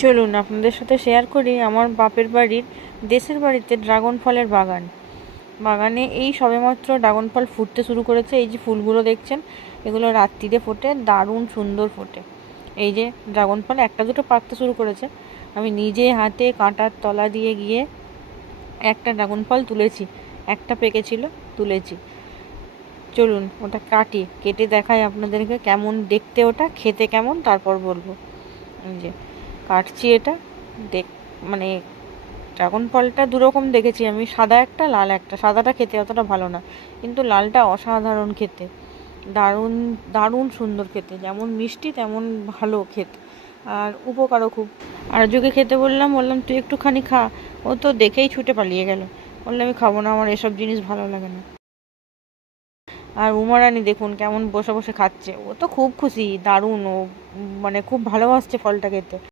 চলুন আপনাদের সাথে শেয়ার করি আমার বাপের বাড়ির দেশের বাড়িতে ড্রাগন ফলের বাগানে এই সবেমাত্র ড্রাগন ফল ফুটতে শুরু করেছে। এই যে ফুলগুলো দেখছেন, এগুলো রাত্রিরে ফোটে, দারুণ সুন্দর ফোটে। এই যে ড্রাগন ফল একটা দুটো পাকতে শুরু করেছে। আমি নিজে হাতে কাঁটার তলা দিয়ে গিয়ে একটা ড্রাগন ফল তুলেছি, একটা পেকেছিল, তুলেছি। চলুন ওটা কেটে দেখাই আপনাদেরকে কেমন দেখতে, ওটা খেতে কেমন তারপর বলবো। এই যে কাটছি এটা, দেখ মানে ড্রাগন ফলটা দুরকম দেখেছি আমি, সাদা একটা লাল একটা। সাদাটা খেতে অতটা ভালো না, কিন্তু লালটা অসাধারণ খেতে, দারুণ দারুণ সুন্দর খেতে, যেমন মিষ্টি তেমন ভালো খেতে, আর উপকারও খুব। আর যোগে খেতে বললাম তুই একটুখানি খা, ও তো দেখেই ছুটে পালিয়ে গেল, বললাম আমি খাবো না, আমার এসব জিনিস ভালো লাগে না। আর উমারানি দেখুন কেমন বসে বসে খাচ্ছে, ও তো খুব খুশি, দারুণ, ও মানে খুব ভালোবাসছে ফলটা খেতে।